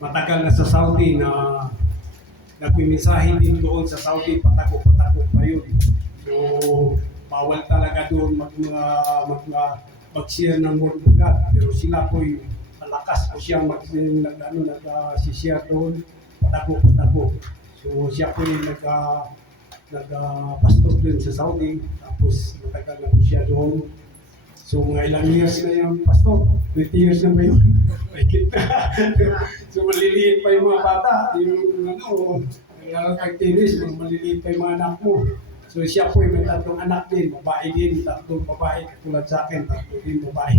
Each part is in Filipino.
matagal na sa Saudi na nagmimisahe din doon sa Saudi, patakot pa yun. So, bawal talaga doon mag-share ng word of God. Pero sila po'y malakas po siyang nag-share doon, patakot. So, siya po'y nag-pastor din sa Saudi. Tapos, matagal na po siya doon. So, mga ilang years na yung pastor? 20 years na ba yun? So, maliliit pa yung mga bata. Yung pag-tennis, maliliit pa yung mga anak mo. So, siya po may 3 anak din. Babae din, 3 babae. Katulad sa akin, 3 din babae.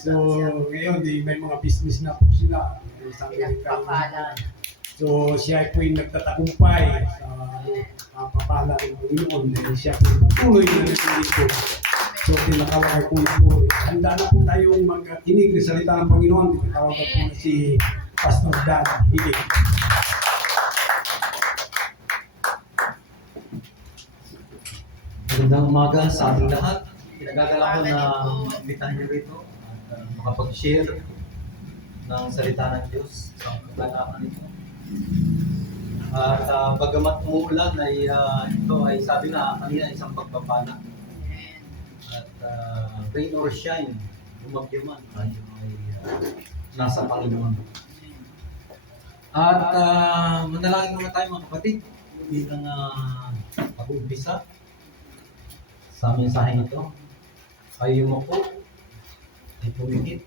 So, ngayon, may mga business na po sila. Sa Amerika. So, siya po yung nagtatagumpay sa papala ng Panginoon. Siya po patuloy na nandito. So, tinatawag ko po. Handa na po tayong magkinig ng salita ng Panginoon. Tinatawag ko po si Pastor Dan Hilig. Magandang umaga sa ating lahat. Pinagagala ko na imbitahan niyo rito at makapag-share ng salita ng Diyos sa kagalakan nito. At bagamat umuulan ay ito ay sabi na kanina isang pagpapala. At rain or shine, lumagyo man, tayo ay nasa Panginoon. At manalangin muna tayo mga kapatid bilang pag-uumpisa sa mensaheng ito. Kayo mo po ay pumikit.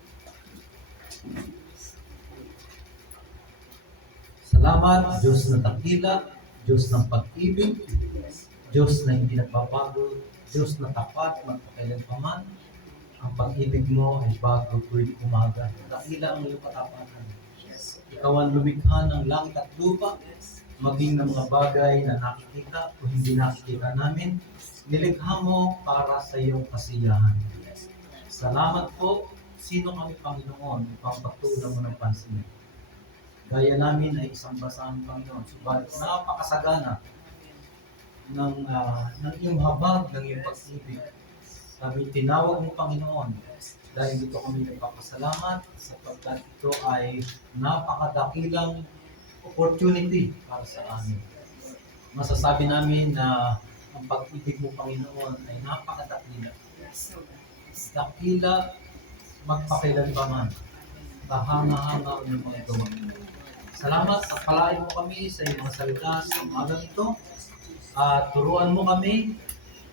Salamat, Diyos na takila, Diyos ng pag-ibig, Diyos na hindi nagbabago, Diyos na tapat, magpakailanpaman. Ang pag-ibig mo ay bago tuwing umaga. Takila ang iyong katapatan. Ikaw ang lumikha ng langit at lupa, maging ng mga bagay na nakikita o hindi nakikita namin. Nilikha mo para sa iyong kasiyahan. Salamat po. Sino kami, Panginoon, upang pagtuunan mo ng pansin? Gaya namin ay isang basahan, Panginoon. Subalit napakasagana ng iyong habag, ng iyong pag-ibig. Kami tinawag mo, Panginoon, dahil dito kami nagpapasalamat sapagkat ito ay napakadakilang opportunity para sa amin. Masasabi namin na ang pag-ibig mo, Panginoon, ay napakadakila. Dakila, magpakailanpaman. Kahanga-hanga ang iyong mga ito. Salamat at palain mo kami sa iyong mga salita sa umagang ito. At turuan mo kami,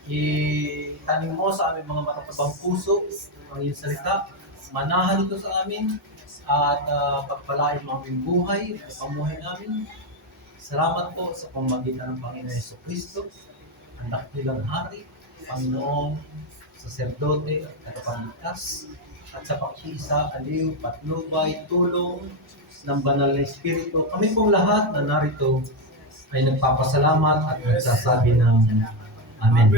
itanim mo sa aming mga matatabang puso ang iyong salita. Manahan ito sa amin at pagpalain mo aming buhay at pamuhay namin. Salamat po sa pamamagitan ng Panginoon Jesucristo, ang dakilang hari, Panginoon, saserdote at tagapagligtas, at sa pakiisa, aliw, patnubay, tulong ng banal na Espiritu. Kami pong lahat na narito ay nagpapasalamat at nagsasabi ng Amen.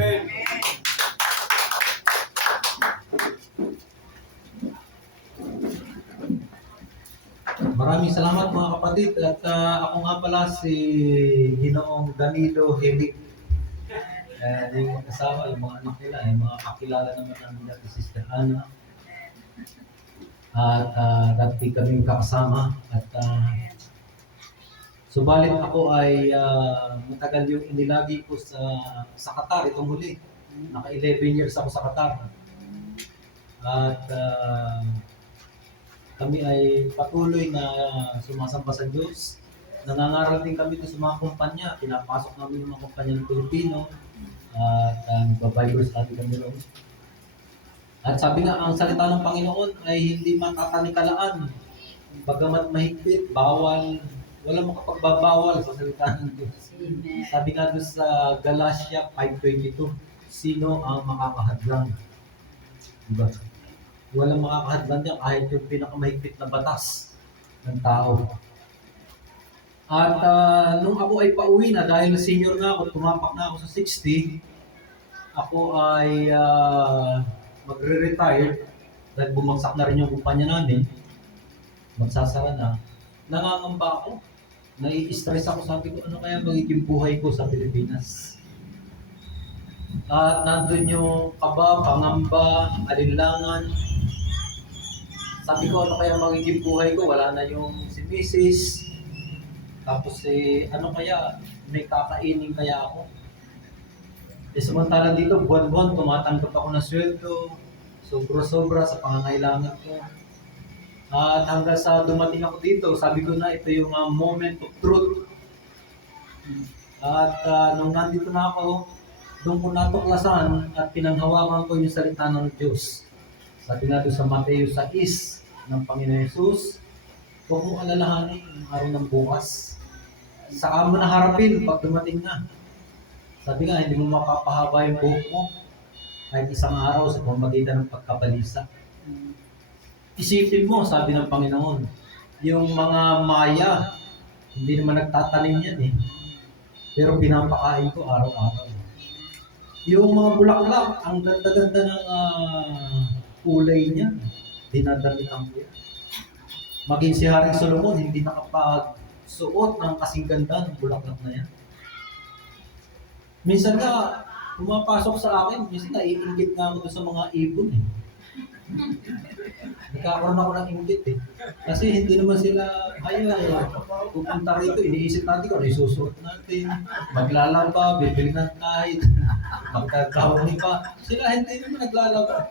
Maraming salamat mga kapatid at ako nga pala si Ginoong Danilo Hilig. Yung mag-asawa, yung mga anak nila, yung mga kakilala naman namin dati, Sister Ana. At dati kami kakasama. At subalit ako ay matagal yung inilagi ko sa Qatar itong huli. Naka 11 years ako sa Qatar. At kami ay patuloy na sumasamba sa Diyos. Nangangaral din kami sa mga kumpanya. Pinapasok namin yung mga kumpanya ng Pilipino. At nagbabible study kami rin. At sabi nga, ang salita ng Panginoon ay hindi matatanikalaan. Bagamat mahigpit, bawal, walang makapagbabawal sa salita ng Diyos. Sabi nga doon sa Galatia 5:22, sino ang makakahadlang? Diba? Walang makakahadlang niya kahit yung pinakamahigpit na batas ng tao. At nung ako ay pauwi na, dahil senior na ako, tumapak na ako sa 60, ako ay magre-retire dahil bumagsak na rin yung kumpanya namin, magsasara na. Nangangamba ako, nai-stress ako, sabi ko, ano kaya magiging buhay ko sa Pilipinas? At nandun yung kaba, pangamba, alinlangan. Sabi ko, ano kaya magiging buhay ko? Wala na yung si Mrs. Tapos ano kaya, may kakainin kaya ako? Samantalang dito, buwan-buwan, tumatanggap ako ng sweldo, sobra-sobra sa pangangailangan ko. At hanggang sa dumating ako dito, sabi ko na ito yung moment of truth. At nung nandito na ako, doon ko natuklasan at pinanghawakan ko yung salita ng Diyos. Sabi nga doon sa Mateo 6 ng Panginoon Yesus, huwag mong alalahanin yung araw ng bukas. Saka mo na harapin pag dumating na. Sabi nga, hindi mo mapapahaba yung buhok mo kahit isang araw sa pamamagitan ng pagkabalisa. Isipin mo, sabi ng Panginoon, yung mga maya, hindi naman nagtatanim yan eh. Pero pinapakain ko araw-araw. Yung mga bulaklak, ang ganda-ganda ng kulay niya, dinadamitan ko yan. Maging si Haring Solomon, hindi nakapagsuot ng kasing ganda ng bulaklak na yan. Minsan nga, pumapasok sa akin, minsan naiinggit nga ako doon sa mga ibon eh. Nagkakaroon ako ng inggit eh. Kasi hindi naman sila, pupunta rito, iniisip natin kung ano isusuot natin, maglalaba, bibili ng kahit, magkakahuli pa. Sila hindi naman naglalaba.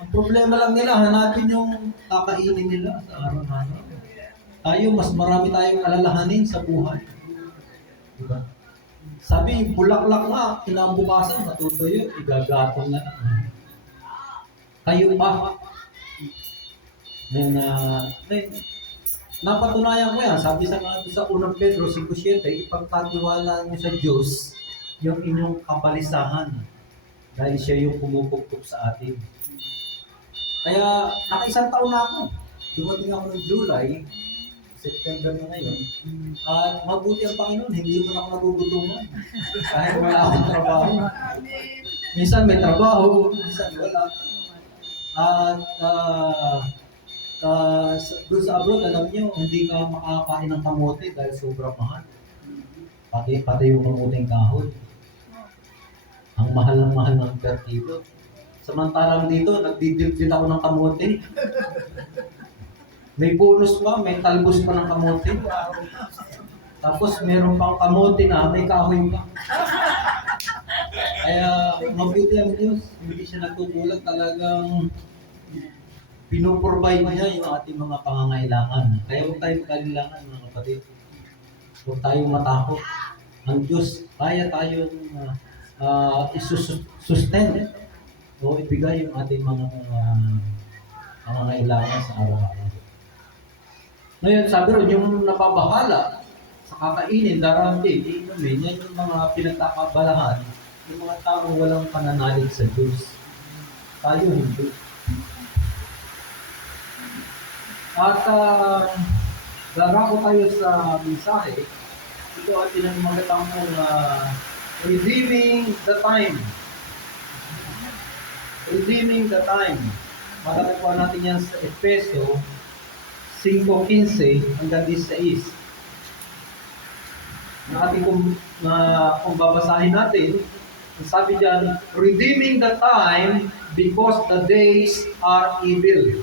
Ang problema lang nila, hanapin yung kakainin nila sa araw-araw. Tayo, mas marami tayong alalahanin sa buhay. Diba? Sabi, bulaklak nga, kinabukasan, matutuyo, igagatong na lang. Kayo pa. Napatunayan ko yan. Sabi sa 1 Pedro 5:7, ipagkatiwala niyo sa Diyos yung inyong kabalisahan dahil siya yung pumupukpok sa atin. Kaya, naka-1 taon na ako. Dumating ako ng July, September na ngayon. At mabuti ang Panginoon, hindi mo na ako nagugutuman. Kahit wala akong trabaho. Minsan may trabaho, minsan wala. At doon sa abroad, alam niyo, hindi ka makakain ng kamote dahil sobrang mahal. Pati yung kamuting kahoy. Ang mahal ng per kilo. Samantalang dito, nagdidilpit ako ng kamote. May bonus pa, may talbos pa ng kamote. Tapos meron pang kamote na may kahoy pa. Kaya mabuti ang Diyos, hindi siya nagkukulang, talagang pinuprovide niya yung ating mga pangangailangan. Kaya huwag tayong kailangan mga kapatid. Huwag tayong matakot. Ang Diyos, kaya tayong isustain o ibigay yung ating mga pangangailangan sa araw-araw. Ngayon, sabi ron, yung napabahala sa kakainin, darante, inumin, yan yung mga pinagkakabalahan, yung mga taong walang pananalig sa Diyos. Tayo hindi. At larako tayo sa mensahe, ito at pinamagatang kong redeeming the time. Redeeming the time. Matatagpuan natin yan sa Efeso 5:15 hanggang 16. Na ating kung babasahin natin, sabi diyan, redeeming the time because the days are evil.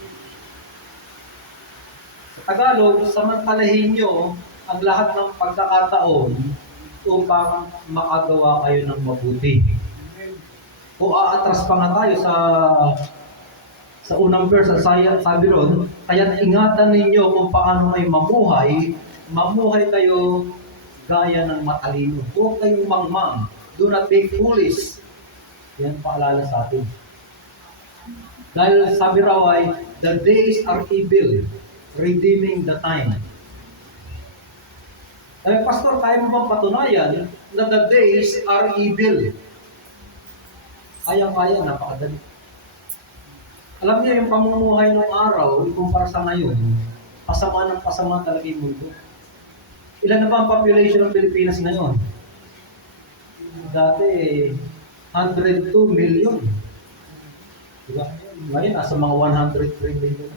Sa Tagalog, samantalahin nyo ang lahat ng pagkakataon upang makagawa kayo ng mabuti. O aatras pa nga tayo sa unang verse, sabi ron, kaya't ingatan ninyo kung paano may mamuhay kayo gaya ng matalino. Huwag kayong mangmang. Do not be foolish. Yan paalala sa atin. Dahil sabi raw ay, the days are evil, redeeming the time. Pastor, kaya mo bang patunayan na the days are evil? Kaya, napakadali. Alam niyo, yung pamumuhay ng araw, kumpara sa ngayon, pasama ng pasama talaga yung mundo. Ilan na ba ang population ng Pilipinas ngayon? Dati, 102 million. Diba? Ngayon, nasa mga 103 million.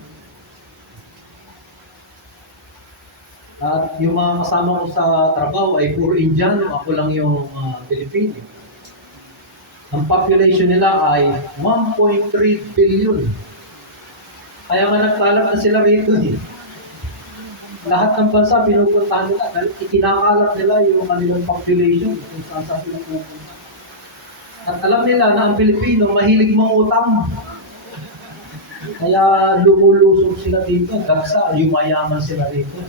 At yung mga kasama ko sa trabaho ay puro Indiano, ako lang yung Pilipino. Ang population nila ay 1.3 billion. Kaya nga nagkalat na sila rito eh. Lahat ng bansa pinupuntahan nila dahil ikinakalat nila yung kanilang population kung saan saan sila pupunta. At alam nila na ang Pilipino mahilig mangutang. Kaya lumulusog sila dito, dagsa, yumayaman sila rito.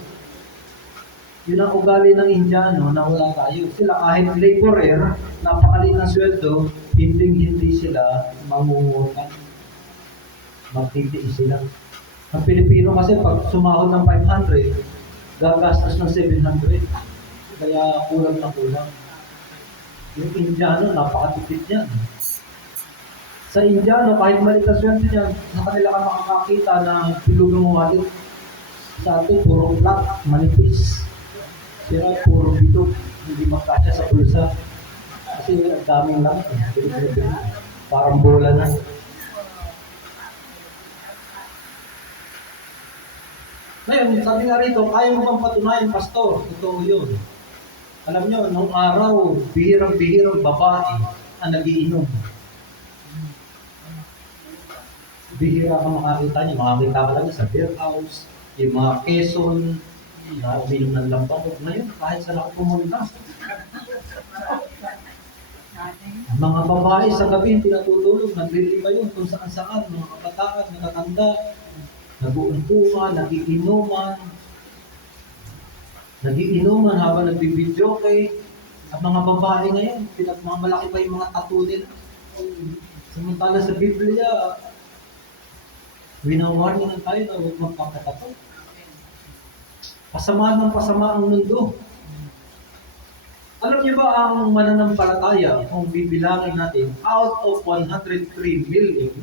Yun ang ugali ng Indiano na wala tayo. Sila kahit laborer, napakaliit ng sweldo, hindi sila mangungutang. Magtitiis sila. Ang Pilipino kasi pag sumahod ng 500, gagastos ng 700. Kaya kulang na kulang. Yung Indiano, napakatipid yan. Sa Indiano, kahit maliit na sweldo niyan, sa kanila ka makakakita na pilugang wallet. Sa atin, puro flat, manipis. Sila, puro bitog, hindi makasya sa bulsa. Kasi ang daming lang, parang bola na. Ngayon, sabi nga rito, kaya mo bang patunayan, pastor? Ito yun. Alam nyo, nung araw, bihirang-bihirang babae ang nagiinom. Bihira ka makakita niyo. Makakita ka lang sa beer house, yung mga Quezon, na uminom ng lambakot. Ngayon, kahit saan ako pumunta. Mga babae sa gabi, pinatutulog, naglilima yun kung saan-saan, mga kabataan, nakatanda, nag-uumpukan, nagiinuman habang nagbibidyo kay at mga babae ngayon, pinagmamalaki pa yung mga tattoo nila. Samantala sa Biblia, winawarningan tayo na huwag magpapatato. Pasama ng pasama ang mundo. Alam niyo ba ang mananampalataya, kung bibilangin natin, out of 103 million,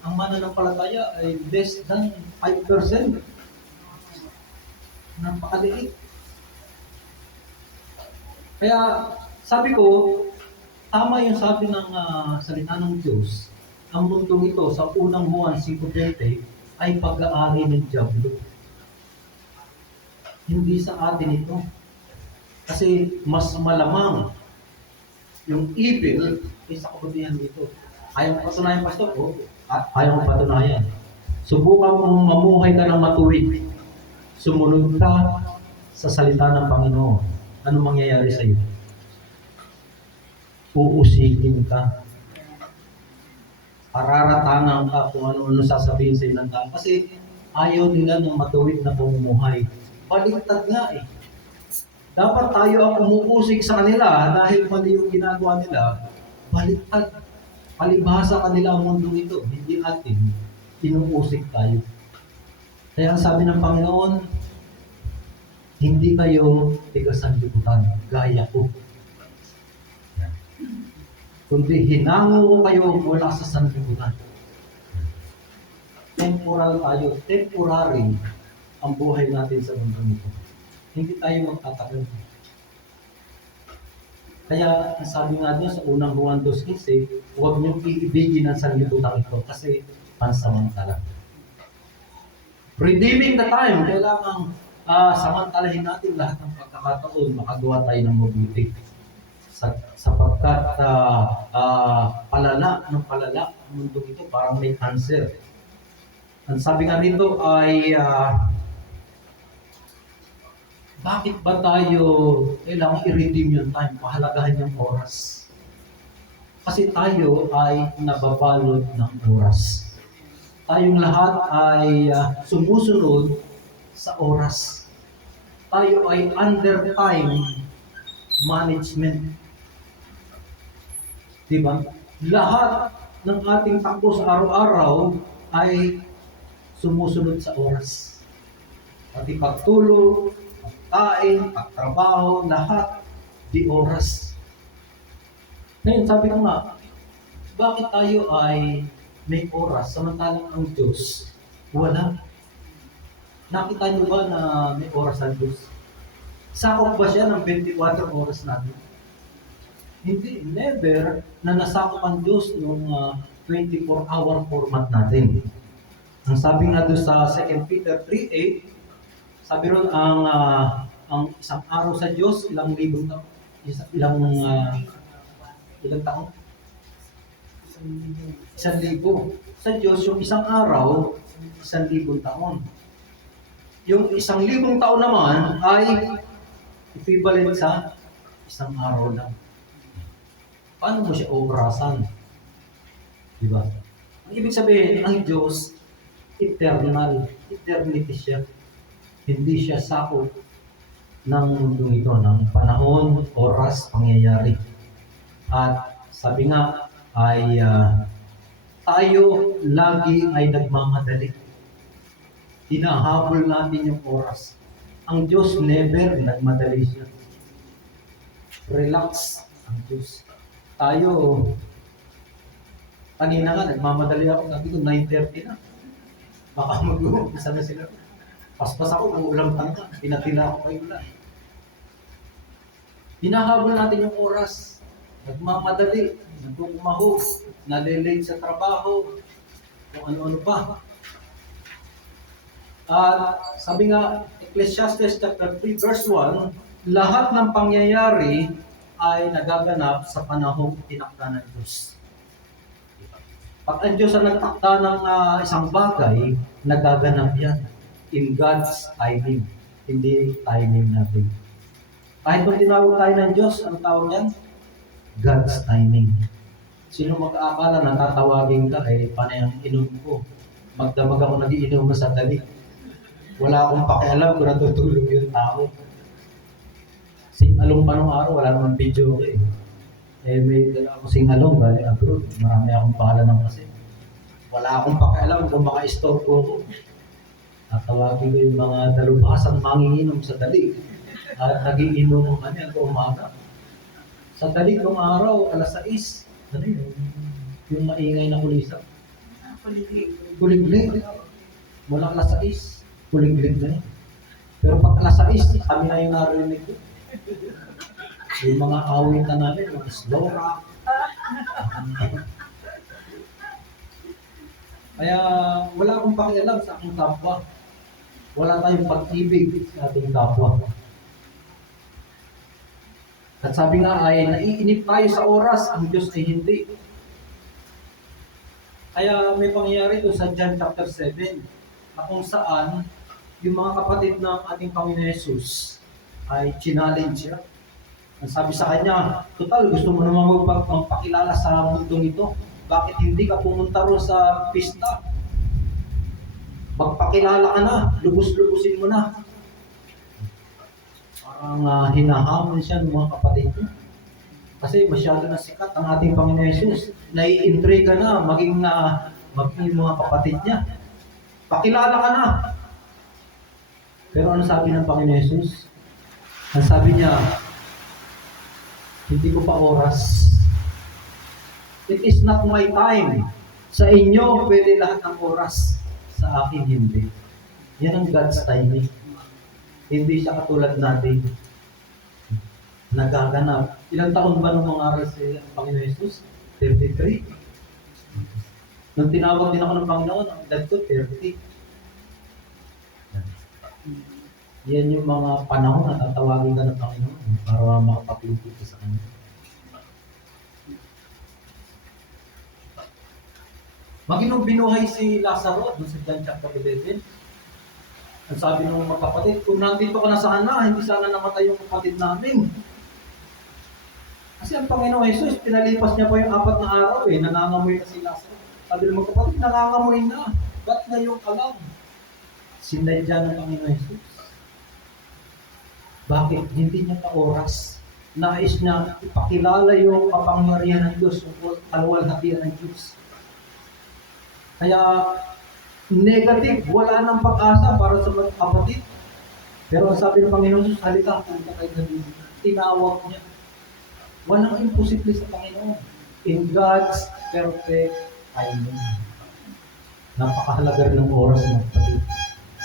ang mananampalataya ay less than 5%. Napakaliit. Kaya sabi ko, tama yung sabi ng salita ng Diyos, ang mundong ito sa unang Juan 5:20 ay pag-aari ng diablo. Hindi sa atin ito. Kasi mas malamang yung evil kaysa kabutihan dito. Ayaw mo patunayan, pastor? O, ayaw mo patunayan. Subukan mo mamuhay ka ng matuwid. Sumunod ka sa salita ng Panginoon. Ano mangyayari sa iyo? Uusikin ka. Pararatangan ka kung ano-ano sasabihin sa iyo ng tao. Kasi ayaw nila ng matuwid na pamumuhay. Baliktad nga eh. Dapat tayo ang umuusig sa kanila dahil mali yung ginagawa nila. Baliktad. Palibhasa kanila ang mundong ito. Hindi atin. Inuusig tayo. Kaya ang sabi ng Panginoon, hindi kayo tigasanlibutan, gaya ko. Kundi hinango ko kayo mula sa sanlibutan. Temporal tayo, temporary ang buhay natin sa mundong ito. Hindi tayo magtatagal. Kaya, ang sabi nga doon sa unang Juan 2:15, huwag niyong iibigin ang sanlibutan ito kasi pansamantala. Redeeming the time, kailangan samantalahin natin lahat ng pagkakataon, makagawa tayo ng mabuti. Sapagkat palala ang mundong ito, parang may cancer. Ang sabi nga dito ay, bakit ba tayo kailangan i-redeem yung time, pahalagahan yung oras? Kasi tayo ay nababalot ng oras. Tayong lahat ay sumusunod sa oras. Tayo ay under time management. Diba? Lahat ng ating takbo sa araw-araw ay sumusunod sa oras. Pati pagtulog, pagkain, pagtrabaho, lahat di oras. Ngayon, sabi ko nga, bakit tayo ay may oras samantalang ang Diyos wala? Nakita niyo ba na may oras ang Diyos? Sakop ba siya ng 24 oras natin? Hindi, never na nasakop ang Diyos ng 24-hour format natin. Ang sabi nga doon sa 2 Peter 3:8, sabi ron ang isang araw sa Diyos, ilang taon? 1,000. Sa Diyos, yung isang araw, 1,000 taon. Yung 1,000 taon naman ay equivalent sa isang araw lang. Paano mo siya obrasan? Diba? Ang ibig sabihin, ang Diyos, eternal. Eternity siya. Hindi siya sakop ng mundo ito, ng panahon, oras, pangyayari. At sabi nga ay tayo lagi ay nagmamadali. Hinahabol natin yung oras. Ang Diyos never nagmadali siya. Relax ang Diyos. Tayo, kanina nga nagmamadali ako, sabi ko 9:30 na. Baka mag-uumpisa na sila. Paspas ako, uulam pa na. Pinatila ako kayo na. Hinahabol natin yung oras. Nagmamadali, nagkukumahog, nalilate sa trabaho, kung ano-ano pa. At sabi nga, Ecclesiastes chapter 3 verse 1, lahat ng pangyayari ay nagaganap sa panahong tinakda ng Diyos. Pag ang Diyos ang nagtakda ng isang bagay, nagaganap yan in God's timing, hindi timing natin. Kahit kung tinawag tayo ng Diyos, ano tawag yan? God's timing. Sino mag-aakala na tatawagin ka, panay ang inom ko. Magdamag ako nagiinom sa dali. Wala akong pakialam kung natutulog yung tao. Sing-along pa nung araw, wala namang video ko may dala ako sing-along, galing abroad. Marami akong pahala ng kasi. Wala akong pakialam kung maka-istorbo ko. Tatawagin ko yung mga dalubhasang manginginom sa dali. At nagiinom kanya hanggang umaga. Sa dalig ng araw, alas 6, ano yun? Yung maingay na kulisap. Kuliglig. Mula alas 6, kuliglig na yun. Pero pag alas 6, kami na yung narinig ko. Yung mga awit na namin, mga slow rock. Kaya wala akong pakialam sa aking kapwa. Wala tayong pag-ibig sa ating kapwa. At sabi nga ay naiinip tayo sa oras, ang Diyos ay hindi. Kaya may pangyayari ito sa John chapter 7 na kung saan yung mga kapatid ng ating Panginoon Jesus ay challenge siya. Ang sabi sa kanya, total gusto mo naman magpakilala sa mundong ito. Bakit hindi ka pumunta ron sa pista? Magpakilala ka na, lubos-lubusin mo na. Parang hinahamon siya ng mga kapatid niya. Kasi masyado na sikat ang ating Panginoon Jesus. Naiintriga na maging mga kapatid niya. Pakilala ka na. Pero ano sabi ng Panginoon Jesus? Ang sabi niya, hindi ko pa oras. It is not my time. Sa inyo, pwede lahat ng oras. Sa akin, hindi. Yan ang God's timing. Hindi siya katulad natin. Nagaganap. Ilang taon ba nung mangaral si Panginoon Jesus? 33. Nung tinawag din ako ng Panginoon, ang edad ko, 30. Yan yung mga panahon na tatawagin ka ng Panginoon para makapagluto ka sa Kanya. Maginong binuhay si Lazaro doon sa John chapter 11. Ang sabi ng mga kapatid, kung nandito ka na sana, hindi sana namatay yung kapatid namin. Kasi ang Panginoon Jesus, pinalipas niya pa yung 4 na araw nangangamoy na si Lazaro. Sabi ng mga kapatid, nangangamoy na. Ba't ngayon ka lang? Sinadya ng Panginoon Jesus. Bakit? Hindi niya pa oras. Nais niya ipakilala yung kapangyarihan ng Diyos, yung kaluwalhatian ng Diyos. Kaya, negative, wala nang pag-asa para sa mga kapatid. Pero ang sabi ng Panginoon Jesus, halika, punta kayo na dito. Tinawag niya. Walang imposible sa Panginoon. In God's perfect timing. Napakahalaga rin ng oras ng kapatid.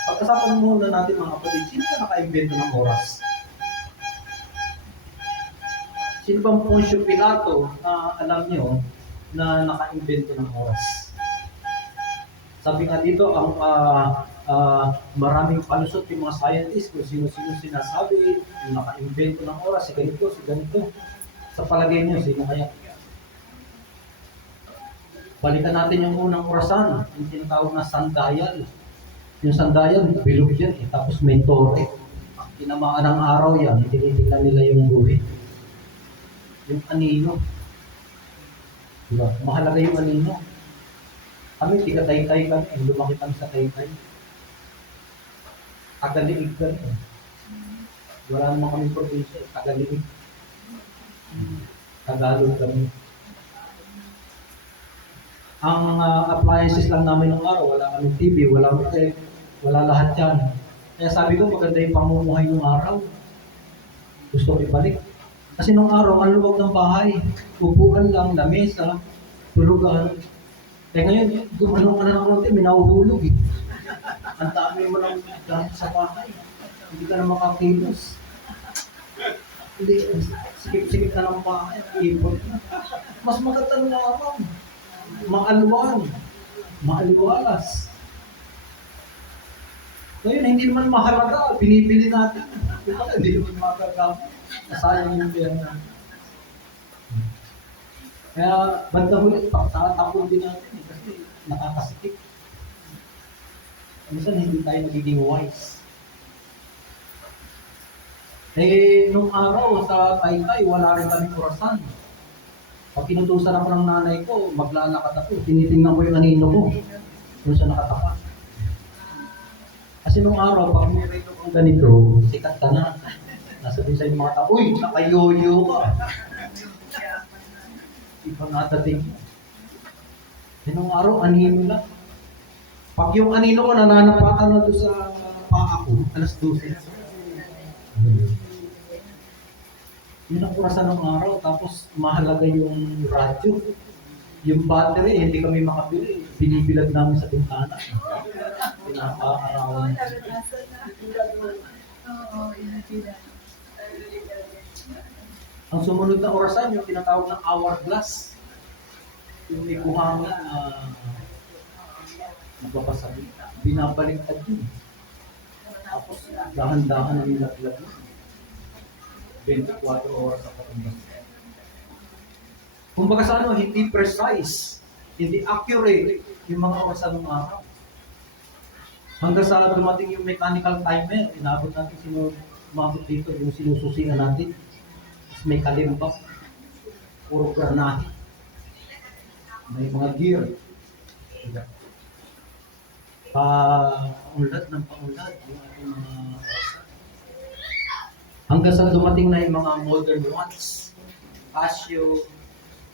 Pagkasapan muna natin mga kapatid, sino na naka-invento ng oras? Sino bang Poncio Pilato na alam niyo na naka-invento ng oras? Sabi nga dito, ang maraming palusot yung mga scientists kung sino-sino sinasabi, yung naka-invento ng oras, si ganito, si ganito. Sa palagay niyo, sino kaya? Balikan natin yung unang orasan, yung tinatawag na sundial. Yung sundial, bilog yan eh. Tapos may tore. Pag tinamaan ng araw yan, tinitingnan nila yung buhay. Yung anino. Diba? Mahalaga yung anino. Kami, tiga-taytay kami. Lumaki kami sa taytay. Tagaliig kami. Wala naman kami probinsya. Tagaliig. Tagalog kami. Ang appliances lang namin ng araw, wala kaming TV, wala ref, wala lahat yan. Kaya sabi ko, maganda yung pamumuhay ng araw. Gusto ko ibalik. Kasi nung araw, ang luwag ng bahay. Upuan lang, lamesa, tulugan. Kaya ngayon, gumano ka na ng konti, may nahuhulog eh. Ang dami mo ng gamit sa bahay. Hindi ka na makakilos. Hindi, sikip-sikip na ng bahay. Ipon. Mas maganda ng araw. Maalwan. Maaliwalas. Ngayon, hindi naman mahalaga. Binibili natin. Hindi naman magagamit. Nasayang yung pera natin. Kaya, banda huli, tatakot din natin kasi nakakasikip. Minsan hindi tayo nagiging wise. Nung araw sa Taytay, wala rin kami orasan. Pag kinutusan ako ng nanay ko, maglalakad ako. Tinitingnan ko yung anino ko. Doon siya nakatapat. Kasi nung araw, pag may rito kang ganito, sikat ka na. Nasabihin sa mga tao, uy, nakayoyo ka. Ibang natating. Nung araw, anino lang. Pag yung anino ko nananapakan na doon sa paa ko, alas 12. Yun ang orasan ng araw, tapos mahalaga yung radyo. Yung battery, hindi kami makabili. Binibilad namin sa bintana. Pinapa-arawan. Ang sumunod na orasan, yung tinatawag ng hourglass. Yung may kuhangin na nagpapasabi. Binabaliktad yun. Tapos dahan-dahan na nilaglag yun. 24 oras sa patunggas. Kumbaga sa ano, hindi precise, hindi accurate yung mga orasan ng araw. Hanggang sa dumating yung mechanical timer, inabot natin umabot dito, yung sinususian natin. Tapos may kalimbak, puro granahe. May mga gear. Paunlad ng paunlad yung ating mga orasan. Hanggang sa dumating na yung mga modern ones. Casio,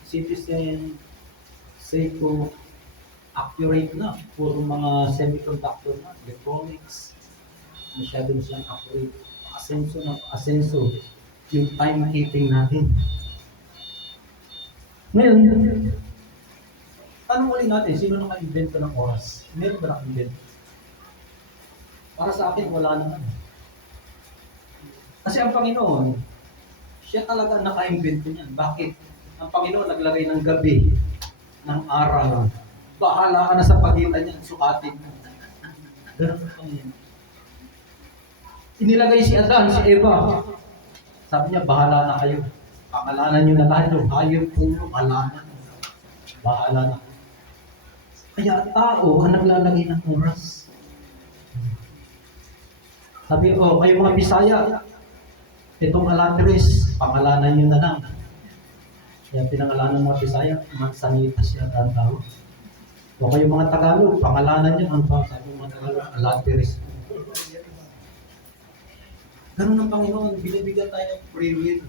Citizen, Seiko, accurate na. Puro mga semiconductor na, electronics. Masyadong siyang accurate. Asenso yung timekeeping natin. Ngayon, tanong ulit natin, sino naka-invento ng oras? Meron ba naka-invento? Para sa akin, wala naman. Kasi ang Panginoon, siya talaga naka-invento niyan. Bakit? Ang Panginoon naglagay ng gabi, ng araw. Bahala ka na sa pagitan niyan, sukatin mo. Ganun ang Panginoon. Inilagay si Adan, si Eva. Sabi niya, bahala na kayo. Pangalanan niyo na lahat yung hayop, puno, halaman. Bahala na. Kaya tao ang naglalagay ng oras. Sabi, kayo mga Bisaya, itong Alatres, pangalanan nyo na lang. Kaya pinangalanan ng mga Bisaya, Mansanitas siya ang tawag. O kayo mga Tagalog, pangalanan nyo, ang tawag sa mga Tagalog, Alatres. Ganun ang Panginoon, binibigyan tayo ng free will,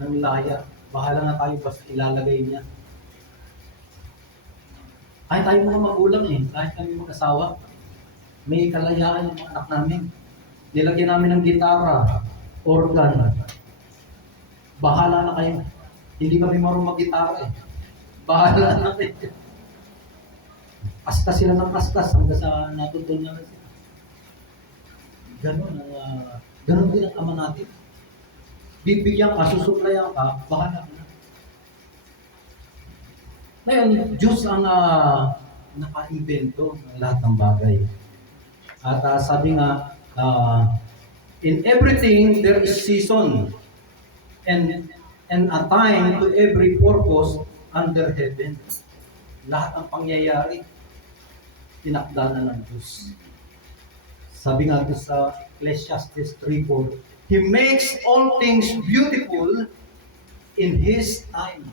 ng laya. Bahala na tayo basta ilalagay niya. Kahit tayo mga magulang kahit kami mag-asawa, may kalayaan yung mga anak namin. Nilagyan namin ng gitara, organ. Bahala na kayo. Hindi kami marunong mag-gitara Bahala na kayo. Kaskas sila ng kaskas hanggang sa natutunan na sila. Ganun din ang Ama natin. Bibigyan ka, susuplayan ka, bahala ka na. Ngayon, Diyos ang naka-invento ng lahat ng bagay. At sabi nga, in everything there is season and a time to every purpose under heaven. lahat ng pangyayari, tinakda na ng Diyos. Sabi nga doon sa Ecclesiastes 3:4, He makes all things beautiful in His time.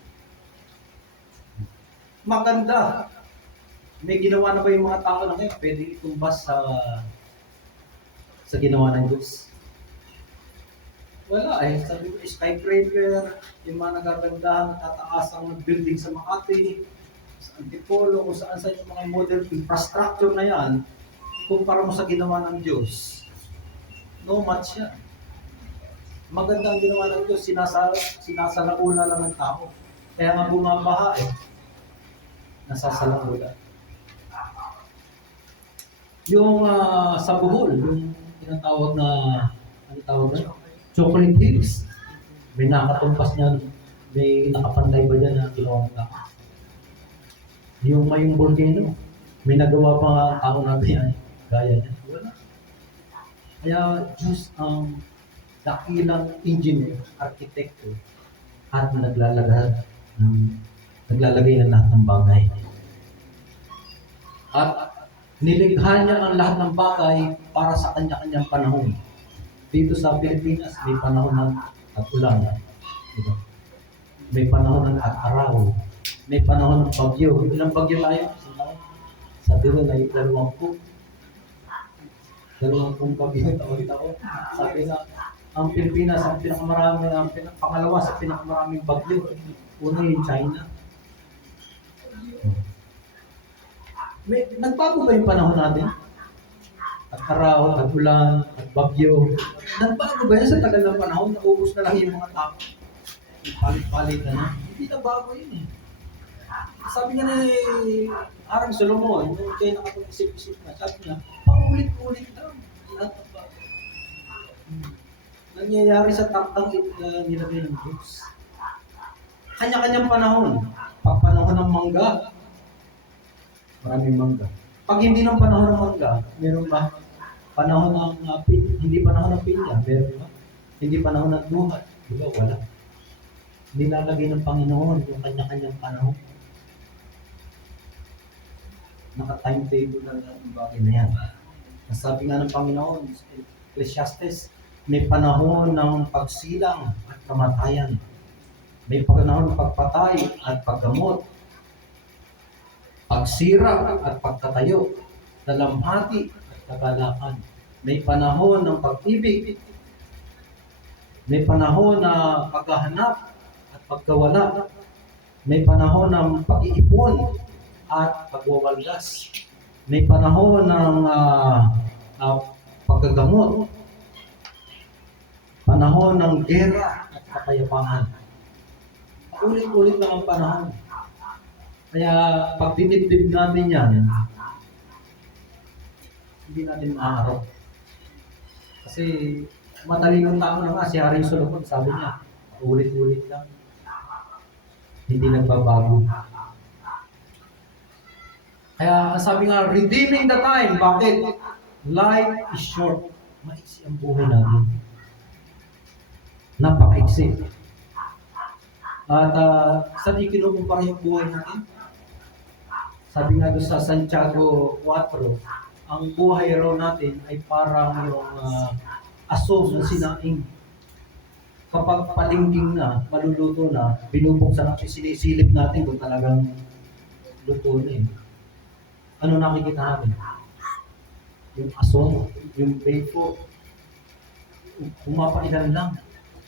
Maganda. May ginawa na ba yung mga tao na ngayon? Pwede itumbas sa ginawa ng Diyos? Wala eh. Sabi ko, skyscraper, yung mga nagagandahan, tataasang building sa Makati, sa Antipolo, kung saan sa yung mga modern infrastructure na yan, kumpara mo sa ginawa ng Diyos, no match yan. Maganda ang ginawa ng Diyos, sinasalaula lang ng tao. Kaya nga bumabaha eh, nasasalaula. Yung sa Bohol, yung tinatawag na, ano tawag na? Chocolate Hills. May nakatumpas niyan, may nakapantay ba dyan na ginawa ng tao? Yung mayong volcano, may nagawa pa nga tao natin gaya niya. Wala. Kaya Diyos ang dakilang engineer, arkitekto, at naglalagay ng lahat ng bagay. At nilikha niya ang lahat ng bagay para sa kanya-kanyang panahon. Dito sa Pilipinas, may panahon ng tag-ulan. Diba? May panahon ng araw. May panahon ng bagyo. Ilang bagyo tayo? Sabi ko na yung 20 bagyo taon-taon. Sabi nga, ang Pilipinas, ang pangalawa sa pinakamaraming bagyo. Una yung China. Nagbago ba yung panahon natin? At araw, at ulan, at bagyo. Nagbago ba yan sa tagal ng panahon? Naubos na lang yung mga tao. Palit-palit na. Hindi na bago yun eh. Sabi nga ni Arang Solomon, yung kayo nakapag-isip-isip na, sabi niya, paulit-ulit lang. Lahat ng bago. Nangyayari sa taktang nilagay ng Diyos. Kanya-kanyang panahon. Pag panahon ng mangga, maraming mangga. Pag hindi ng panahon ng mangga, meron ba? Panahon ng hindi panahon ng pinya, meron ba? Hindi panahon ng duhat, di ba? Wala. Nilalagay ng Panginoon yung kanya-kanyang panahon. Naka-timetable na lang yung bagay na yan. Sabi nga ng Panginoon, Ecclesiastes, may panahon ng pagsilang at kamatayan. May panahon ng pagpatay at paggamot. Pagsira at pagtatayo, dalamhati at kagalakan. May panahon ng pag-ibig. May panahon na paghahanap at pagkawala. May panahon ng pag-iipon at pagwawaldas. May panahon ng paggagamot. Panahon ng gera at kapayapaan. Ulit-ulit lang ang panahon. Kaya pag dinibdib natin yan, hindi natin maaarap. Kasi matalinong tao na nga, si Haring Solomon, sabi niya, ulit-ulit lang. Hindi nagbabago. Kaya sabi nga, redeeming the time. Bakit? Life is short. Maiksi ang buhay natin. Napakaiksi. At saan ikinukumpara yung buhay natin? Sabi nga doon sa Santiago 4, ang buhay raw natin ay parang yung aso na sinaing. Kapag palingging na, maluluto na, binubuksan natin, sinisilip natin kung talagang luto na eh. Ano nakikita natin? Yung aso, yung beko, pumapailan lang.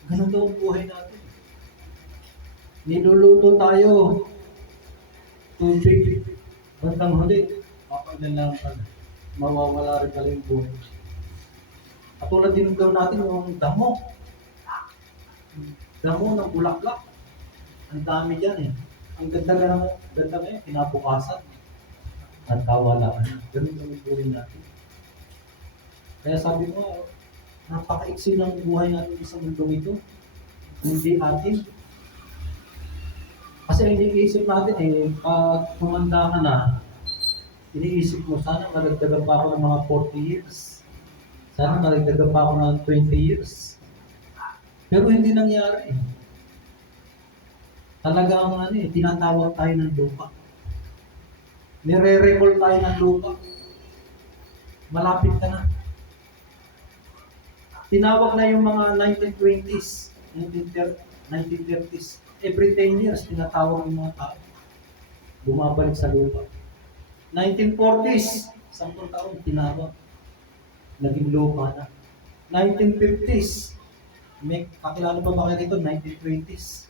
Ganun daw ang buhay natin. Niluluto tayo, tubig, bantang huli, papailan lang pala. Mawawala rin pala yung buhay. Katulad din daw natin yung damo. Damo ng bulaklak. Ang dami dyan eh. Ang ganda ngayon, pinabukasan. At kawalaan. Ganun ang buhay natin. Kaya sabi ko, napakaiksi ng buhay natin sa mundong ito. Hindi atin. Kasi iniisip natin eh, pag tumanda ka na, iniisip mo, sana malagdagan pa ako ng mga 40 years. Sana malagdagan pa ako ng 20 years. Pero hindi nangyari eh. Talagang tinatawag tayo ng lupa. Nire-recall tayo ng lupa. Malapit ka na. Tinawag na yung mga 1920s, 1930s. Every 10 years, tinatawag yung mga tao. Bumabalik sa lupa. 1940s, 10 taon, tinawag. Naging lupa na. 1950s, may kakilala pa ba kayo dito? 1920s.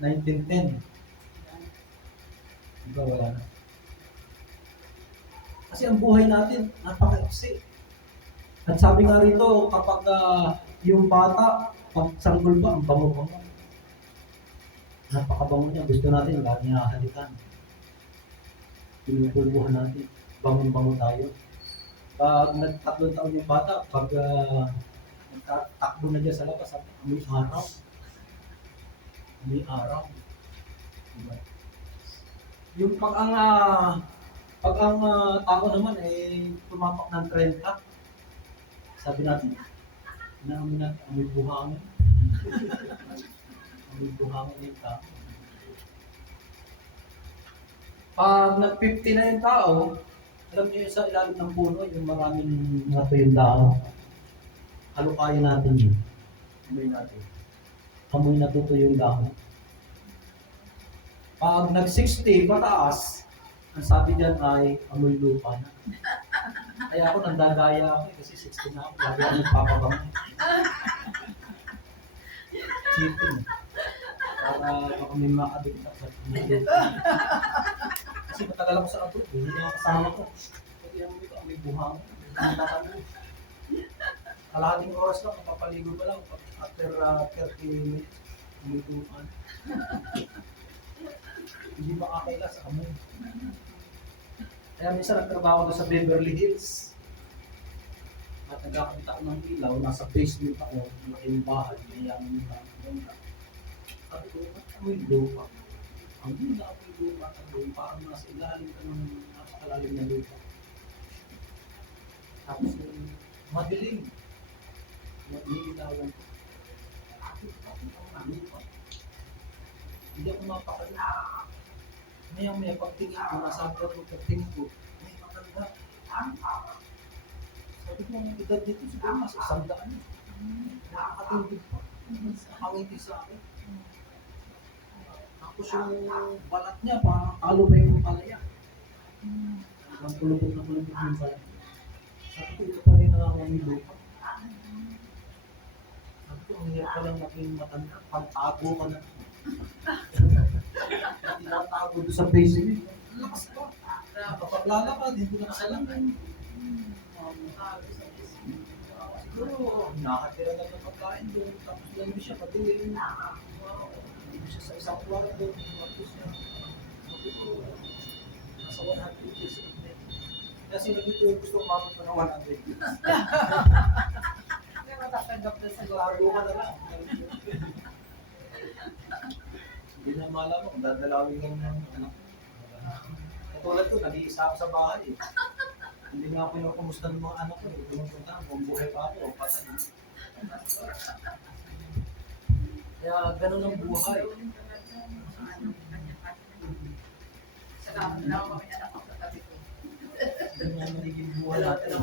1910. Diba wala na? Kasi ang buhay natin, napaka-iksi. At sabi nga rito, kapag yung bata, pag sanggol pa, ang bango-bango. Napakabango niya. Gusto natin, lagi hahalikan. Pinupulbuhan natin. Bango-bango tayo. Pag nagtatlong taon yung bata, pag nagtatakbo na dyan sa labas, may araw. May araw. Diba? Yung pag ang tao naman ay tumapak ng 30, sabi natin, naamin natin, amoy buhangin. Amoy buhangin yung tao. Pag nag-50 na yung tao, alam niyo sa ilalim ng puno, yung maraming nato yung dahon. Halukayin natin yun. Amoy natin. Amoy natuto yung dahon. Pag nag-60 pataas, ang sabi dyan ay amoy lupa na. Kaya ako nandadaya ako kasi 60 na ako. Lagi ako nagpapabango. Chipping. Para baka may makabigit ako sa lupa. Kasi matagal ako sa abroad. Hindi na kasama ko. Pati naman ito, may buhang. Kalahating oras lang, mapapaligo pa lang. After 30 minutes, may buhang. Hindi makakaila sa amoy. Kaya minsan nagtrabaho ko sa Beverly Hills. At nagkakita ko ng ilaw, nasa basement ako, malaking bahay, mayaman yung bahay. Sabi ko, amoy lupa. Amoy na amoy lupa. Parang nasa ilalim ka ng napakalalim na lupa. Tapos madilim. Mag-iilawan. Lupa. Hindi ako mapakala. Maya pagtingin ko, nasa abroad mo pagtingin ko, may maganda. Sabi ko, ang edad dito siguro nasa 100. Nakakatingin pa. Nakangiti sa akin. Tapos yung balat niya, parang talo ba yung palaya. Ang kulubog na kulubog yung balat. Sabi ko, ito pa rin nangangamay lupa. Sabi ko, ang hirap pa lang maging matanda. Pagtago ka na. Tinatago doon sa basement. Lakas pa. Kapag ka, dito na kasalamin. Siguro, nakatira na ng pagkain doon. Tapos lang siya patilim. Hindi siya sa isang kwarto. Tapos niya. Sabi ko, nasa 100 years old na. Kasi nagito yung gusto umabot pa ng 100 years. Hindi matakagap na sa Sigurado ka na lang. Hindi na malaman kung dadalawin ka ng anak. Katulad ko, nag-iisa ako sa bahay. Hindi nga ako yung kumusta ng mga anak ko. Tumupunta kung buhay pa ako o patay. Kaya ganun ang buhay. Salamat na ako kami anak ko sa tabi ko. Ganun ang magiging buhay natin.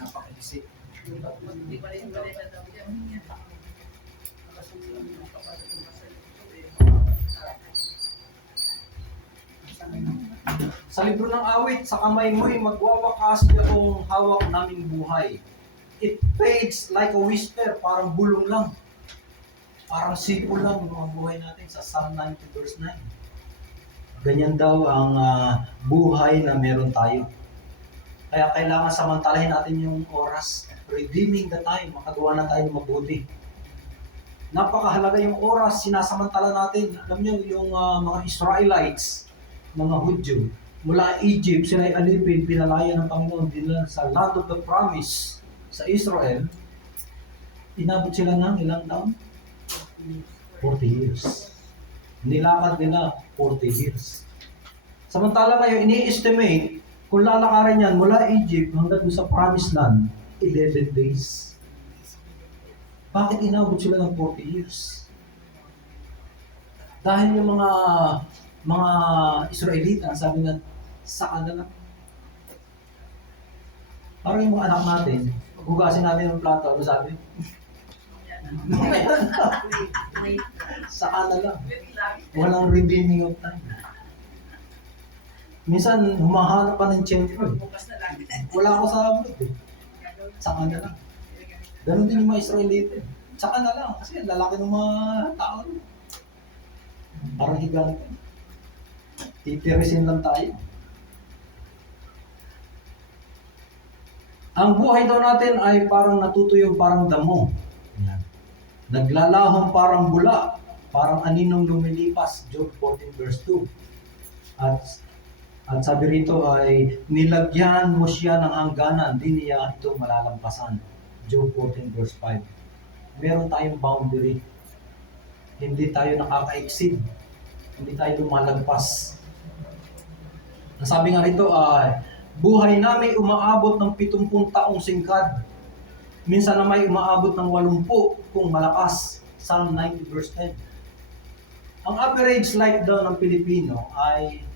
Napaka-isip. Hindi pa rin na daw yan. Sa libro ng awit, sa kamay mo'y magwawakas yung hawak naming buhay. It fades like a whisper, parang bulong lang. Parang sipol lang yung mga buhay natin sa Psalm 90 verse 9. Ganyan daw ang buhay na meron tayo. Kaya kailangan samantalahin natin yung oras. Redeeming the time, makagawa na tayo ng mabuti. Napakahalaga yung oras, sinasamantala natin. Alam niyo, yung mga Israelites, mga Hudyo, mula Egypt, sila ay alipin, pinalaya ng Panginoon nila sa land of the promise sa Israel. Inabot sila ng ilang taon? 40 years. Nilakad nila 40 years. Samantala ngayon, ini-estimate, kung lalakarin yan mula Egypt hanggang sa promised land, 11 days. Bakit inabot sila ng 40 years? Dahil yung mga Israelita, sabi nga, Saan na lang. Parang yung mga anak natin, hugasin natin yung plato, ano sabi? Saan na lang. Walang redeeming of time. Minsan, humahanap pa ng champion. Bukas na lang. Wala ako sa abot eh. Saan na lang. Ganon din yung mga Israelite. Saka na lang, kasi ang lalaki ng mga tao. Parang higante. Titirisin lang tayo. Ang buhay daw natin ay parang natutuyong parang damo. Yan. Naglalahong parang bula, parang aninong lumilipas. Job 14 verse 2. At sabi rito ay, nilagyan mo siya ng hangganan, di niya ito malalampasan. Job 14 verse 5. Meron tayong boundary. Hindi tayo nakaka-exceed. Hindi tayo lumalagpas. Nasabi nga rito ay, buhay namin umaabot ng 70 taong singkad. Minsan na may umaabot ng 80 kung malakas. Psalm 90 verse 10. Ang average life daw ng Pilipino ay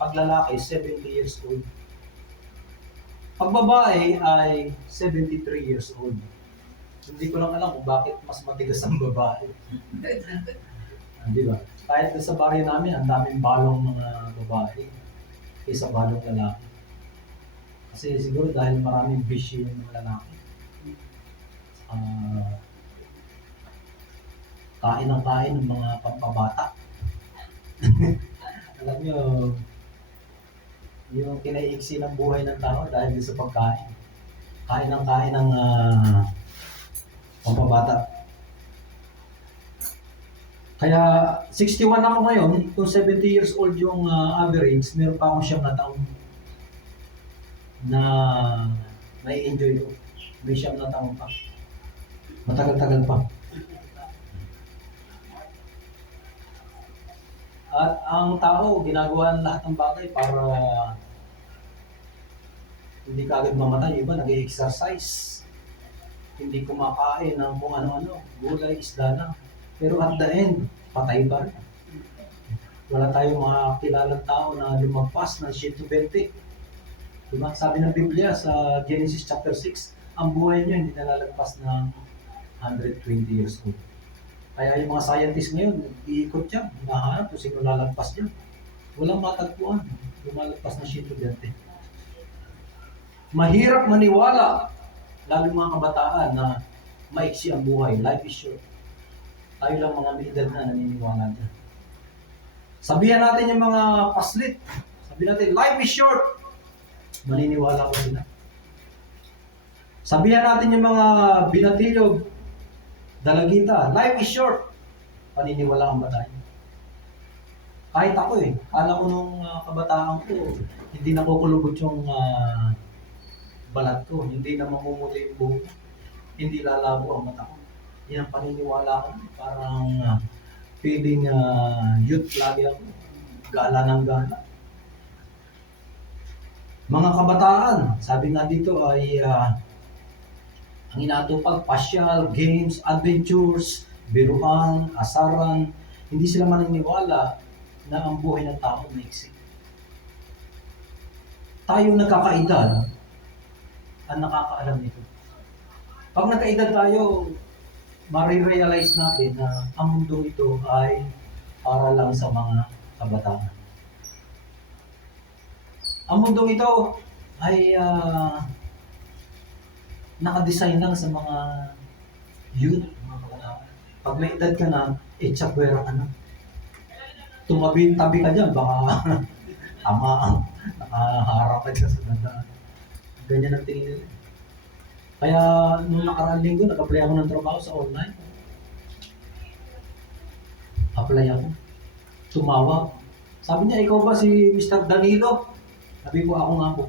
pag lalaki, 70 years old. Pag babae ay 73 years old. Hindi ko lang alam kung bakit mas matigas ang babae. Di ba? Kahit sa baryo namin, ang daming balong mga babae kaysa balong lalaki. Kasi siguro dahil maraming bisyo yung mga lalaki. Kain ng kain ng mga pampabata. Alam nyo, yung kinaiiksi ng buhay ng tao dahil sa pagkain. Kain ng pampabata. Kaya 61 ako ngayon, kung 70 years old yung average, meron pa akong 7 na taon na may enjoy ko. May 7 na taon pa. Matagal-tagal pa. At ang tao, ginagawa lahat ng bagay para hindi kagad mamatay. Iba, nag-exercise. Hindi kumakain ng kung ano-ano. Gulay, isda na. Pero at the end, patay pa rin. Wala tayong mga kilalang tao na lumagpas ng 120. Diba? Sabi ng Biblia sa Genesis chapter 6, ang buhay niya hindi nalalagpas ng 120 years old. Kaya yung mga scientists ngayon, iikot yan, hinahanap kung sino lalagpas dyan. Walang matagpuan, lumalagpas ng 120. Mahirap maniwala, lalo mga kabataan na maiksi ang buhay, life is short. Tayo lang mga may edad na naniniwala dyan. Sabihan natin yung mga paslit. Sabihin natin, life is short. Maniniwala ko sila. Sabihan natin yung mga binatilog, dalagita, life is short. Paniniwalaan ba tayo? Kahit ako kala ko nung kabataan ko, hindi nakukulubot yung balat ko, hindi na mamumuti yung buhok, hindi lalabo ang mata ko. Yan ang paniniwala ko. Parang feeling youth lagi ako. Gala ng gala. Mga kabataan, sabi nga dito ay ang inaatupag, pasyal, games, adventures, biruan, asaran. Hindi sila maniniwala na ang buhay ng tao maiksi. Tayo nagkakaedad ang nakakaalam nito. Pag nagkaedad tayo, marirealize natin na ang mundo ito ay para lang sa mga kabataan. Ang mundo ito ay nakadesign lang sa mga youth, mga kabataan. Pag may edad ka na, tsapwera ka na. Tabi ka dyan, baka tamaan, nakaharap ka dyan sa dandaan. Ganyan ang tingin nila. Kaya nung nakaraang linggo, nag-apply ako ng trabaho sa online. Apply ako. Tumawag. Sabi niya, ikaw ba si Mr. Danilo? Sabi ko, ako nga po.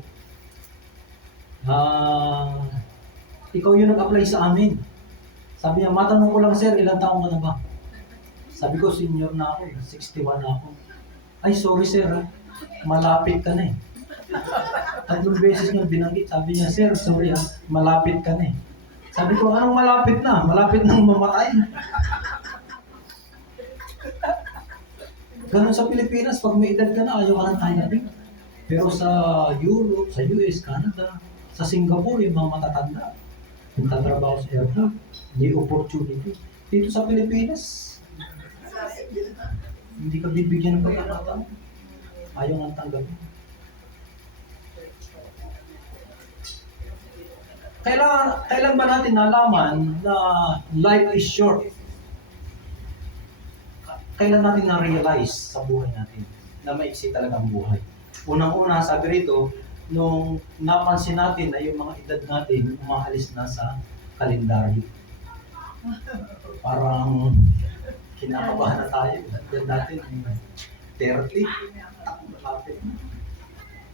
Ikaw yung nag-apply sa amin. Sabi niya, matanong ko lang sir, ilang taong ka na ba? Sabi ko, senior na ako, 61 na ako. Ay, sorry sir, malapit ka na eh. 3 beses niyang binanggit. Sabi niya, sir, sorry malapit ka na eh. Sabi ko, anong malapit na? Malapit nang mamatay. Ganun sa Pilipinas, pag may edad ka na, ayaw ka nang tanggapin. Pero sa Europe, sa US, Canada, sa Singapore, yung mga matatanda, yung tatrabaho sa airport, may opportunity. Dito sa Pilipinas, hindi ka bibigyan ng pagkakataon. Ayaw nga tanggapin. Kailan ba natin nalaman na life is short? Kailan natin na-realize sa buhay natin na maiksi talaga ang buhay? Unang-una, sabi rito, nung napansin natin na yung mga edad natin umaalis na sa kalendaryo. Parang kinakabahan na tayo. Edad natin, 30. Malapit.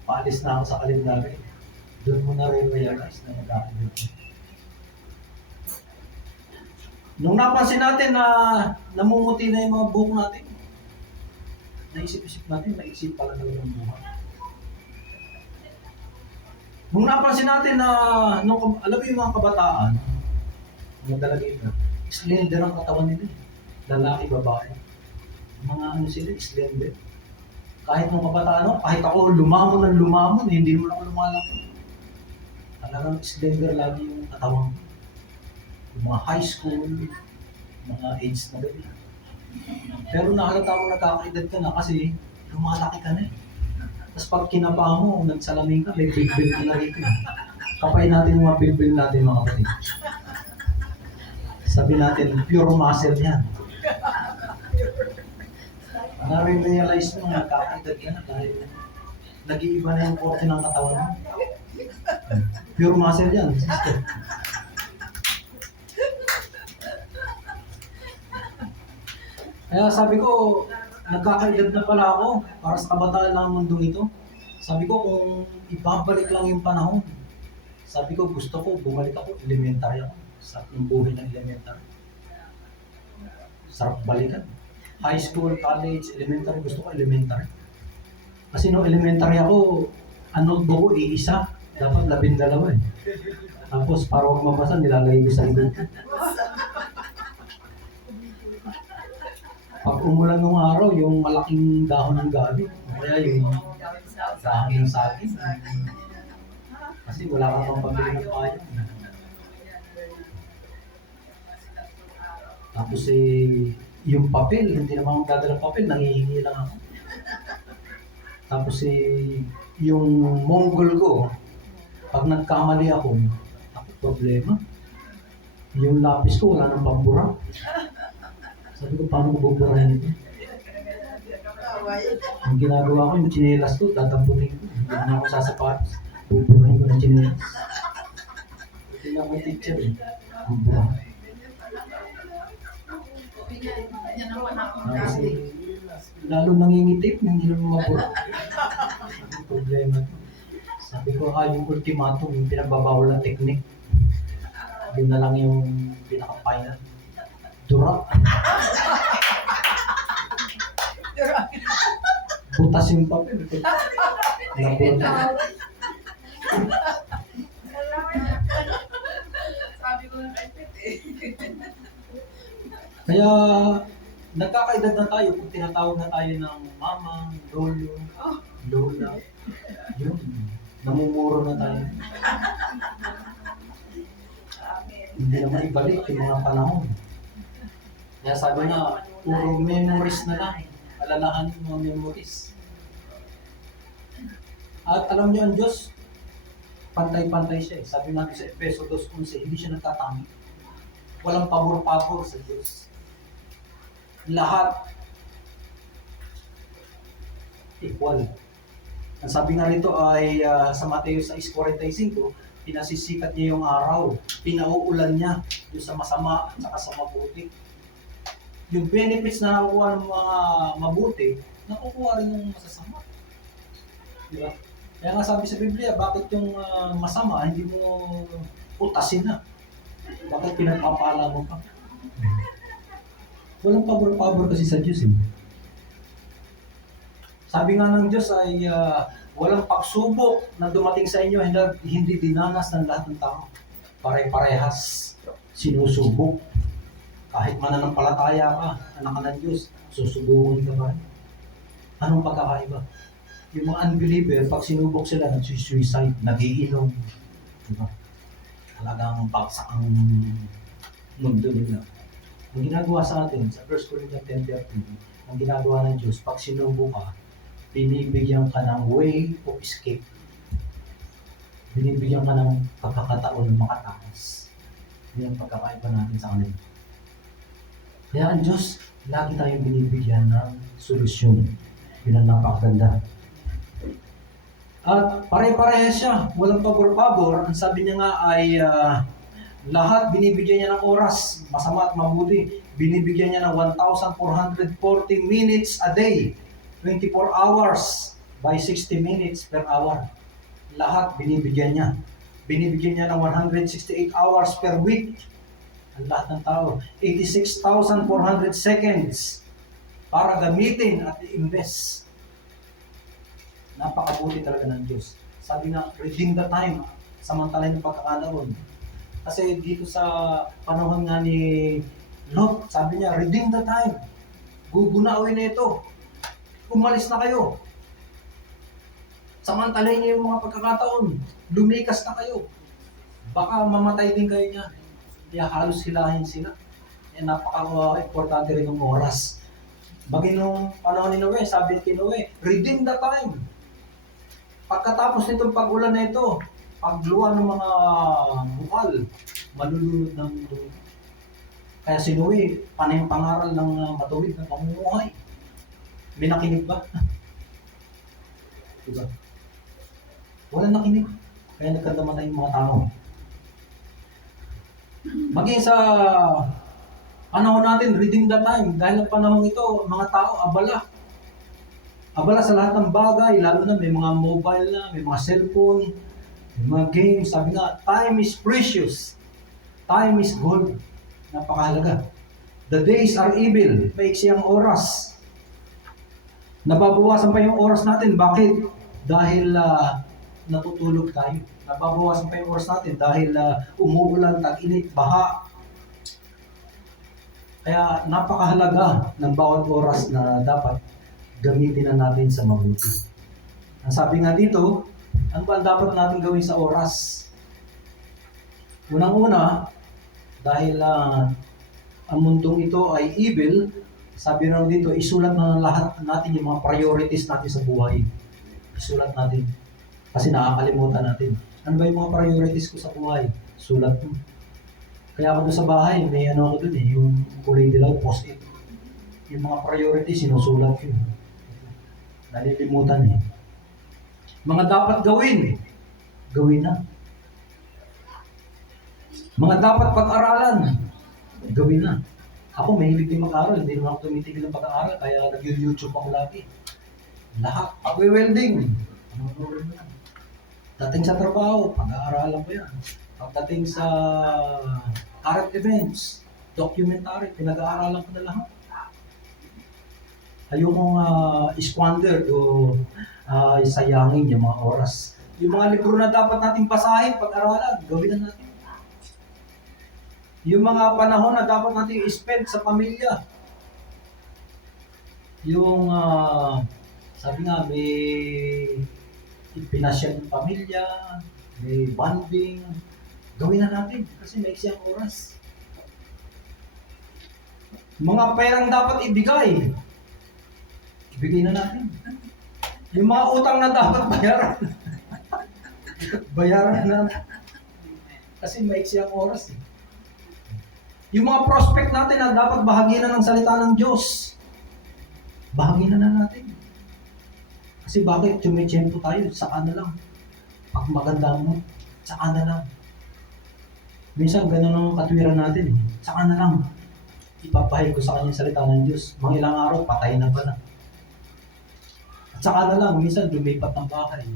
Paalis na ako sa kalendaryo. Doon mo na realize na nagkakalit. Nung napansin natin na namumuti na yung mga buhok natin, naisip-isip natin, naisip pala talaga ang buhay. Nung napansin natin na, alam mo yung mga kabataan, mga dalagita, slender ang katawan nila. Lalaki, babae. Mga ano sila, slender. Kahit nung kabataan, kahit ako lumamon, hindi naman ako lumalaki. Talagang slender lagi yung katawan ko. Yung mga high school, mga age na ganyan. Pero nakalata mo nagkakaedad ka na kasi lumalaki ka na eh. Tapos pag kinapa mo, nagsalamin ka, may bilbil ka na rito. Kapain natin yung mga bilbil natin mga kapatid. Sabi natin, pure muscle yan. Na-realize mo, nagkakaedad ka na dahil nag-iiba na yung korte ng katawan mo. Pure muscle yan, sister. Kaya sabi ko, nagkakaedad na pala ako para sa kabataan ng mundong ito. Sabi ko, kung ibabalik lang yung panahon, sabi ko, gusto ko, bumalik ako, elementary ako. Sarap ng buhay ng elementary. Sarap balikan. High school, college, elementary, gusto ko elementary. Kasi no elementary ako, ang notebook ko, iisa. Dapat 12 eh. Tapos, para huwag mabasa, nilalagay ko sa likod. Pag umulan ng araw, yung malaking dahon ng gabi, kaya yung dahon ng saging. Kasi wala kang pang pambili ng payo. Tapos yung papel, hindi naman akong dadala papel, nangihingi lang ako. Tapos yung Mongol ko, pag nagkamali ako problema. Yung lapis ko, wala nang pambura. Sabi ko, paano ko buburahin ito? Ang ginagawa ko, yung chinelas ko, dadamputin ko. Hindi na ako sasapatos. Buburahin ko ng chinelas. Ito na akong teacher eh. Bubura. Kasi lalo nangingitip, hindi naman mabura. Ang problema ito. Sabi ko, yung ultimatum, yung pinagbabawal na technique. Yun na lang yung pinaka-final. Dura. Butas yung papel. Nabuta. Sabi ko na Kaya, nagkakaedad na tayo kung tinatawag na tayo ng mama, lolo, lola. Yun. Namumuro na tayo. Hindi naman ibalik yung mga panahon. Kaya sabi na, puro memories na lang. Alalahanin yung mga memories. At alam niyo ang Diyos, pantay-pantay siya eh. Sabi natin sa Efeso 2:11, hindi siya nagtatangi. Walang pabor-pabor sa Diyos. Lahat equal. Ang sabi nga nito ay sa Mateo 6:45, pinasisikat niya yung araw, pinauulan niya yung sa masama at saka sa mabuti. Yung benefits na nakukuha ng mga mabuti, nakukuha rin yung masasama. Di ba? Kaya nga sabi sa Biblia, bakit yung masama hindi mo utasin na? Bakit pinagpapala mo pa? Walang pabor-pabor kasi sa Diyos eh. Sabi nga ng Diyos ay walang pagsubok na dumating sa inyo hindi dinanas ng lahat ng tao. Pare-parehas sinusubok. Kahit mananampalataya ka, anak ka ng Diyos, susubukin ka ba? Anong pagkakaiba? Yung mga unbeliever, pag sinubok sila, nag-suicide, nagiinom. Diba? Talagang baksak ang mundo nila. Ang ginagawa sa atin, sa 1 Corinthians 10:13, ang ginagawa ng Diyos, pag sinubo ka, binibigyan ka ng way of escape. Binibigyan ka ng pagkakataon makatakas. Yan ang pagkakaiba natin sa kanila. Kaya ang Diyos, lagi tayong binibigyan ng solusyon. Yun ang napakaganda. At pare-parehas siya, walang pabor-pabor. Ang sabi niya nga ay lahat binibigyan niya ng oras, masama at mabuti. Binibigyan niya ng 1,440 minutes a day, 24 hours by 60 minutes per hour. Lahat binibigyan niya. Binibigyan niya ng 168 hours per week. Ang lahat ng tao. 86,400 seconds para gamitin at i-invest. Napakabuti talaga ng Diyos. Sabi nga, redeem the time, samantalay ng pagkakanaon. Kasi dito sa panahon nga ni Lot, sabi niya, redeem the time. Gugunawin na ito. Umalis na kayo. Samantalay niyo yung mga pagkakataon. Lumikas na kayo. Baka mamatay din kayo niya. Kaya halos hilahin sila. Napaka-importante rin ng oras. Bagay nung panahon ni Noe, sabi kay Noe, redeem the time. Pagkatapos nitong pag-ulan na ito, pagluwa ng mga bukal, malulunod ng mundo. Kaya si Noe, panay ang pangaral ng matuwid ng pamumuhay. May nakinig ba? Diba? Walang nakinig. Kaya nagkandamatay yung mga tao. Maging sa panahon natin, redeem the time. Dahil ang panahon ito, mga tao, abala. Abala sa lahat ng bagay, lalo na may mga mobile na, may mga cellphone, may mga games. Sabi nga, time is precious. Time is gold. Napakahalaga. The days are evil. Maiksi ang oras. Nababawasan pa yung oras natin. Bakit? Dahil natutulog tayo. Nababawasan pa yung oras natin dahil umuulan, tag-init, baha. Kaya napakahalaga ng bawat oras na dapat gamitin na natin sa mabuti. Ang sabi nga dito, ano ba ang dapat natin gawin sa oras? Unang-una, dahil ang mundong ito ay evil, sabi na dito, isulat na lahat natin yung mga priorities natin sa buhay. Isulat natin. Kasi nakakalimutan natin. Ano ba yung mga priorities ko sa buhay? Sulat mo. Kaya ako doon sa bahay, may ano ako doon yung kulay dilaw, post-it. Yung mga priorities, sinusulat ko. Nalilimutan eh. Mga dapat gawin, gawin na. Mga dapat pag-aralan, gawin na. Ako mahilig din mag-aral, hindi naman ako tumitigil ng pag-aaral, kaya nag-YouTube ako lagi. Lahat, pag-welding, dating sa trabaho, pag-aaralan ko yan. Pagdating sa current events, documentary, pinag-aaralan ko na lahat. Ayokong squander o sayangin yung mga oras. Yung mga libro na dapat natin basahin, pag-aralan, gawin na natin. Yung mga panahon na dapat natin i-spend sa pamilya. Yung, sabi nga, may pinasyan ng pamilya, may bonding, gawin na natin kasi may isang oras. Mga perang dapat ibigay, ibigay na natin. Yung mga utang na dapat bayaran, bayaran na natin. Kasi may isang oras eh. Yung mga prospect natin na dapat bahaginan ng salita ng Diyos, bahaginan na natin. Kasi bakit tumitsyempo tayo? Saka na lang. Pag maganda mo, saka na lang. Minsan ganun ang katwiran natin. Saka na lang. Ipapahid ko sa kanya salita ng Diyos. Mga ilang araw, patay na pala. At saka na lang, minsan lumipat ng bahay.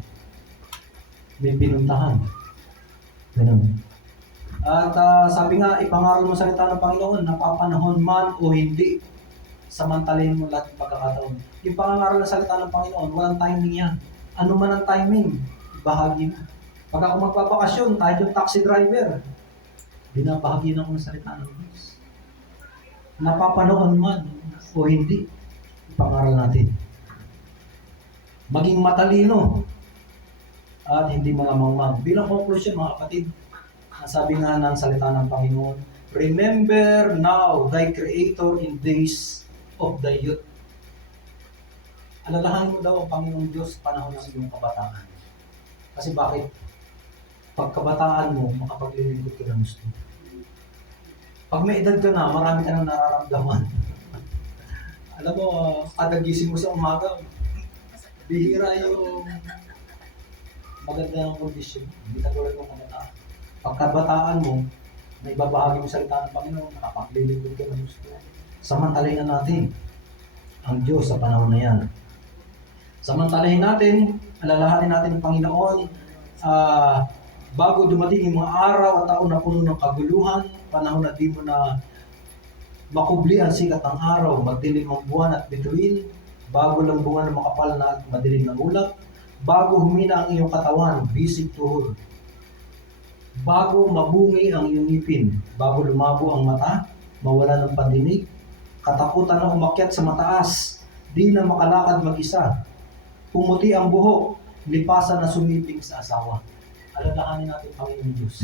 May pinuntahan. Ganun. At sabi nga, ipangaral mo salita ng Panginoon, napapanahon man o hindi, samantalahin mo lahat ng pagkakataon. Yung pangangaral ng salita ng Panginoon, walang timing yan. Ano man ang timing, ibahagi mo. Pag ako magpapakasyon, tayo yung taxi driver, binabahagi na ako ng salita ng Diyos. Napapanahon man o hindi, ipangaral natin. maging matalino, at hindi mga mangmang. Bilang conclusion mga kapatid, ang sabi nga ng salita ng Panginoon, remember now thy Creator in days of thy youth. Alalahanin mo daw ang Panginoong Diyos panahon ng iyong kabataan. Kasi bakit? Pagkabataan mo, makapaglilingkod ka ng gusto. Pag may edad ka na, marami ka nang nararamdaman. Alam mo, kada gising mo sa umaga, bihira yung maganda ng kondisyon. Hindi katulad ng kabataan. Pagkabataan mo, na ibabahagi mo salita ng Panginoon, nakapaglilingkod ka ng gusto. Samantalahin na natin ang Diyos sa panahon na yan. Samantalahin natin, alalahanin natin ang Panginoon, bago dumating yung mga araw at taon na puno ng kaguluhan, panahon na di mo na makubli ang sikat ng araw, magdilim ang buwan at bituin, bago lang bunga ng makapal na at madilim ng ulap, bago humina ang iyong katawan, bisig tuhod, bago mabungi ang iyong ngipin, bago lumabo ang mata, mawala ng pandinig, katakutan na umakyat sa mataas, di na makalakad mag-isa, pumuti ang buhok, lipasan na sumiping sa asawa. Alalahanin natin Panginoon Diyos.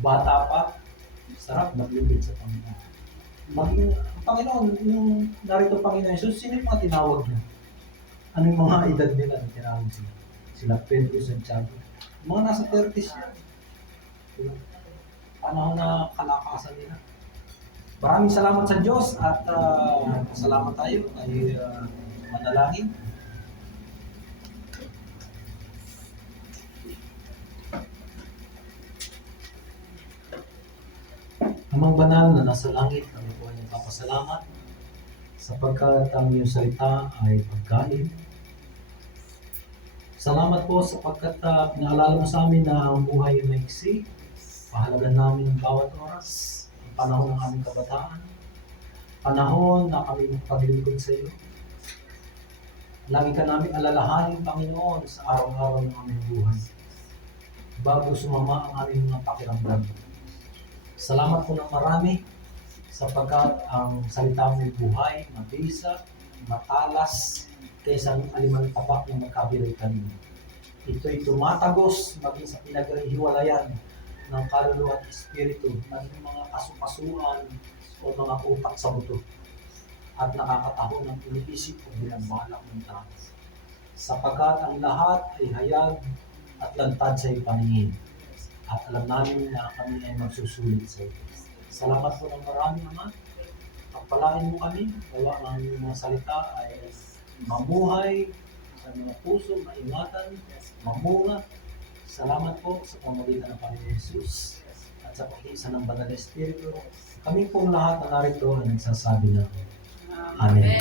Bata pa, sarap maglibid sa Panginoon. Maging Panginoon, yung narito Panginoon Jesus, sino yung mga tinawag niya? Ano yung mga edad nila na tinawag sila? Sila Pedro, Santiago. Mga nasa 30s yan. Diba? Panahon na kalakasan nila. Maraming salamat sa Diyos at salamat tayo ay manalangin. Amang banal na nasa langit, kami po ay nagpapasalamat sapagkat ang iyong salita ay pagkain. Salamat po sapagkat pinaalala mo sa amin na ang buhay ay maiksi. Pahalagan namin ang bawat oras, ang panahon ng aming kabataan, panahon na kami magpaglilingkod sa iyo. Lagi ka namin alalahanin, Panginoon, sa araw-araw ng aming buhay, bago sumama ang aming mga pakiramdam. Salamat po ng marami sapagkat ang salita mo'y buhay, mabisa, matalas, kaysa ang alimang tapak na magkabiray kanina. Ito'y tumatagos maging sa pinaghiwalayan ng kaluluwa at espiritu, maging mga kasukasuan o mga utak sa buto at nakakataho ng iniisip o binabalak ng tao. Sapagkat ang lahat ay hayag at lantad sa iyong paningin. At alam namin na kami ay magsusulit sa iyo. Salamat po ng marami naman. Pagpalain mo kami, gawa ang mga salita ay mamuhay sa mga puso, maingatan, mamunga. Salamat po sa pamagitan ng Panginoon Jesus at sa pag-iisa ng Banal na Espiritu. Kami pong lahat na narito ay nagsasabi na Amen.